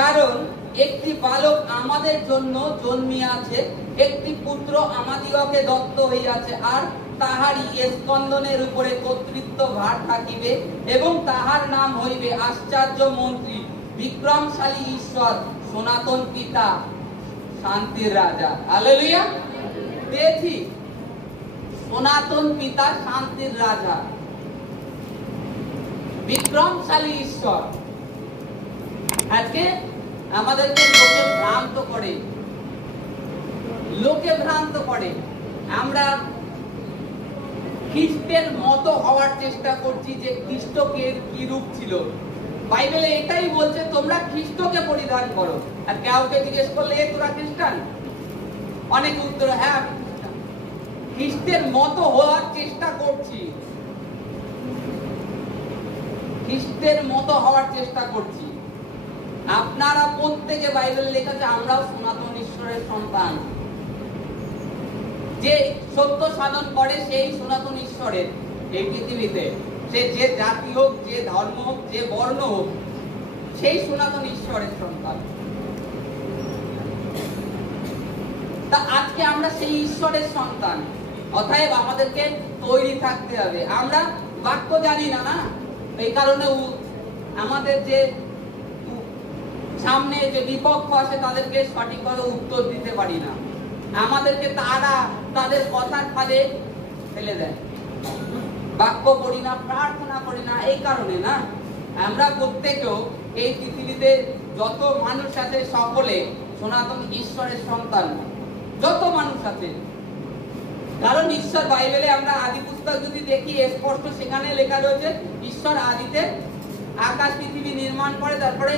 কারণ একটি বালক আমাদের জন্য জন্মিয়াছে, একটি পুত্র আমাদিগকে দত্ত হইয়াছে, আর তাহারই স্কন্দনের উপরে কর্তৃত্ব ভার থাকিবে, এবং তাহার নাম হইবে আশ্চর্য মন্ত্রী, বিক্রমশালী ঈশ্বর, সনাতন পিতা, শান্তির রাজা। হালেলুয়া। পেয়েছি, সনাতন পিতা, শান্তির রাজা, বিক্রমশালী ঈশ্বর। আজকে আমাদেরকে লোকে ভ্রান্ত করে, আমরা খ্রিস্টের মতো হওয়ার চেষ্টা করছি, যে খ্রিস্টকে কি রূপ ছিল। বাইবেলে এটাই বলছে, তোমরা খ্রিস্টকে পরিধান করো। আর কাউকে জিজ্ঞেস করলে তোরা খ্রিস্টান, অনেকে উত্তর হ্যাঁ আমি খ্রিস্টান। খ্রিস্টের মতো হওয়ার চেষ্টা করছি, খ্রিস্টের মতো হওয়ার চেষ্টা করছি। আপনারা প্রত্যেকে, বাইবেল লেখা আছে আমরাও সনাতন ঈশ্বরের সন্তান। যে সত্য সাধন করে সেই সনাতন ঈশ্বরের এই পৃথিবীতে, সে যে জাতি হোক, যে ধর্ম হোক, যে বর্ণ হোক, সেই সনাতন ঈশ্বরের সন্তান। তা আজকে আমরা সেই ঈশ্বরের সন্তান, অতএব আমাদেরকে তৈরি থাকতে হবে। আমরা বাক্য জানি না, না, এই কারণে আমাদের যে সামনে যে বিপক্ষ আসে তাদেরকে সঠিকভাবে উত্তর দিতে পারি না। আমাদেরকে তারা তাদের কথার ফাঁদে ফেলে দেয়। বাক্য পড়ি না, প্রার্থনা করি না, এই কারণে না। আমরা প্রত্যেকেও এই পৃথিবীতে যত মানুষ আছে সকলে সনাতন ঈশ্বরের সন্তান, যত মানুষ আছে। কারণ ঈশ্বর, বাইবেলে আমরা আদি পুস্তক যদি দেখি স্পষ্ট, সেখানে লেখা রয়েছে ঈশ্বর আদিতে আকাশ পৃথিবী নির্মাণ করে, তারপরে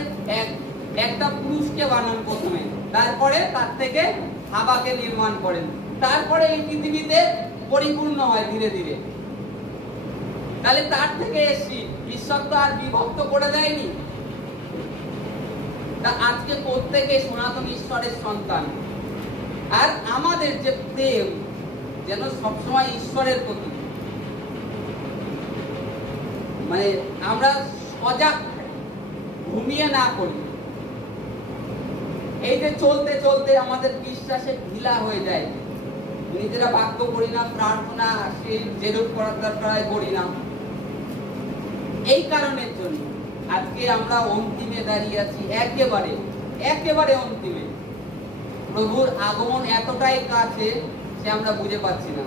একটা পুরুষকে বানান প্রথমে, তারপরে তার থেকে হাওয়াকে নির্মাণ করেন, তারপরে এই পৃথিবীতে পরিপূর্ণ হয় ধীরে ধীরে। তাহলে তার থেকে এসছি, ঈশ্বর তো আর বিভক্ত করে দেয়নি। তা আজকে প্রত্যেকে সনাতন ঈশ্বরের সন্তান। আর আমাদের যে প্রেম যেন সবসময় ঈশ্বরের প্রতি, মানে আমরা সজাগ, ঘুমিয়ে না করি। এই যে চলতে চলতে আমাদের বিশ্বাসে ঢিলা হয়ে যায়, নিজেরা বাক্য করি না, প্রার্থনা সে যেরূপ করার দরকার করি না। এই কারণের জন্য আজকে আমরা অন্তিমে দাঁড়িয়ে আছি, একেবারে অন্তিমে। প্রভুর আগমন এতটাই কাছে যে আমরা বুঝে পাচ্ছি না।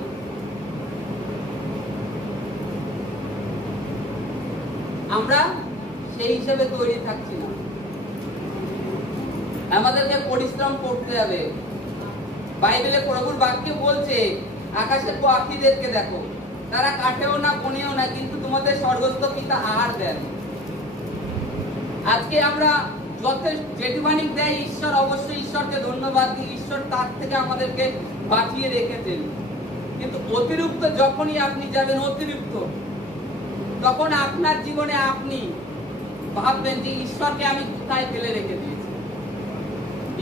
আমরা সেই হিসেবে তৈরি থাকছি না। আমাদেরকে পরিশ্রম করতে হবে। বাইবেলে প্রভুর বাক্য বলছে, আকাশের পাখিদেরকে দেখো, তারা কাটেও না, বনেও না, কিন্তু তোমাদের স্বর্গস্থ পিতা আহার দেন। আজকে আমরা যেটুখানি দেয় ঈশ্বর, অবশ্যই ঈশ্বরকে ধন্যবাদ দিই। ঈশ্বর তার থেকে আমাদেরকে বাঁচিয়ে রেখেছেন। কিন্তু অতিরিক্ত যখনই আপনি যাবেন, তখন আপনার জীবনে আপনি ভাববেন যে ঈশ্বরকে আমি কোথায় ফেলে রেখে দিয়েছি,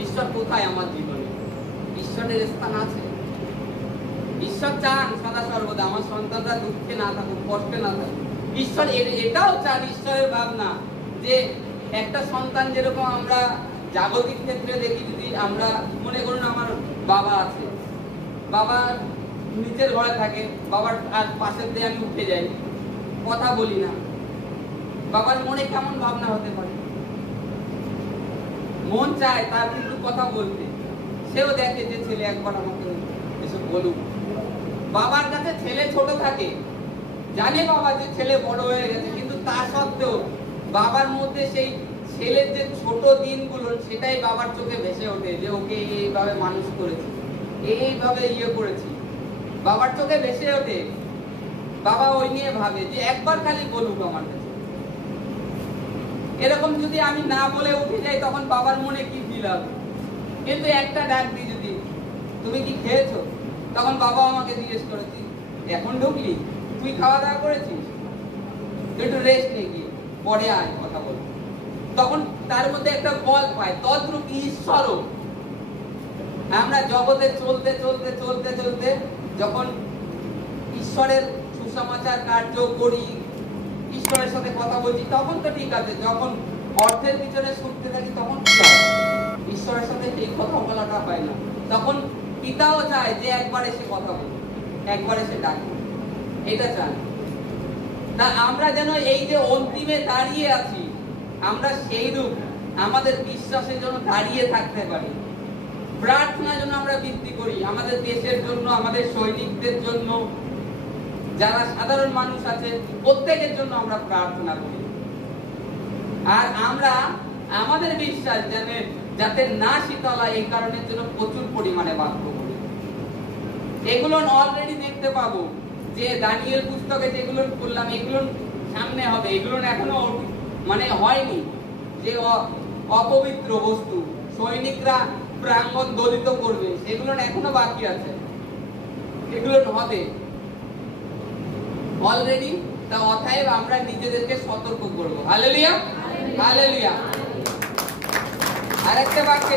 ঈশ্বর কোথায় আমার জীবনে। ঈশ্বরের স্থান আছে। ঈশ্বর চান সদা সর্বদা আমার সন্তানরা দুঃখে না থাকুক, কষ্টে না থাকুক। ঈশ্বর এটাও চান, ঈশ্বরের ভাবনা, যে একটা সন্তান যেরকম আমরা জাগতিক ক্ষেত্রে দেখি, যদি আমরা মনে করুন আমার বাবা আছে, বাবা নিচের ঘরে থাকে, বাবার আর পাশের দিয়ে আমি উঠে যাই, কথা বলি না, বাবার মনে কেমন ভাবনা হতে পারে? মন চায় তার কিন্তু কথা বলতে, সেও দেখে যে ছেলে একবার আমাকে এসে বলুক। বাবার কাছে ছেলে ছোট থাকে, জানে বাবা যে ছেলে বড় হয়ে গেছে, কিন্তু তা সত্ত্বেও বাবার মধ্যে সেই ছেলের যে ছোট দিনগুলো, সেটাই বাবার চোখে ভেসে ওঠে, যে ওকে এইভাবে মানুষ করেছি, এইভাবে করেছি, বাবার চোখে ভেসে ওঠে। বাবা ওই নিয়ে ভাবে যে একবার খালি বলুক আমার কাছে। এরকম যদি আমি না বলে উঠে যাই, তখন বাবার মনে কি ফিল হবে? কিন্তু একটা ডাক দিই যদি, তুমি কি খেয়েছো, তখন বাবা আমাকে জিজ্ঞেস করেছি, এখন ঢুকলি, তুই খাওয়া দাওয়া করেছিস, একটু রেস্ট নিয়ে গিয়ে পরে আয় কথা বল। তখন তার মধ্যে একটা বল পায়। তদ্রূপ ঈশ্বরও, আমরা জগতে চলতে চলতে চলতে চলতে যখন ঈশ্বরের সুসমাচার কার্য করি, ঈশ্বরের সাথে কথা বলছি, তখন তো ঠিক আছে। যখন অর্থের পিছনে ছুটতে থাকি, তখন কি হয়? ঈশ্বরের সাথে এই কথা বলাটা হয় না। তখন পিতাও চায় যে একবার এসে কথা বলুন, একবার এসে ডাকুন, এটা চান। তা আমরা যেন এই যে অন্তিমে দাঁড়িয়ে আছি, আমরা সেই রূপ আমাদের বিশ্বাসের জন্য দাঁড়িয়ে থাকতে পারি। প্রার্থনার জন্য আমরা বৃদ্ধি করি, আমাদের দেশের জন্য, আমাদের সৈনিকদের জন্য, যারা সাধারণ মানুষ আছে প্রত্যেকের জন্য আমরা প্রার্থনা করি। আর আমরা আমাদের বিশ্বাস যাতে না শীতল হয় এই কারণের জন্য প্রচুর পরিমাণে বাক্য করি। এগুলো অলরেডি দেখতে পাবো যে দানিয়েল পুস্তকে যেগুলো বললাম, এগুলো সামনে হবে, এগুলো এখনো মানে হয়নি। যে অপবিত্র বস্তু সৈনিকরা প্রাঙ্গণ দলিত করবে, সেগুলো এখনো বাকি আছে, এগুলো হবে অলরেডি। তা অতএব আমরা নিজেদেরকে সতর্ক করবো। Hallelujah, hallelujah. আরেকটা বাক্যে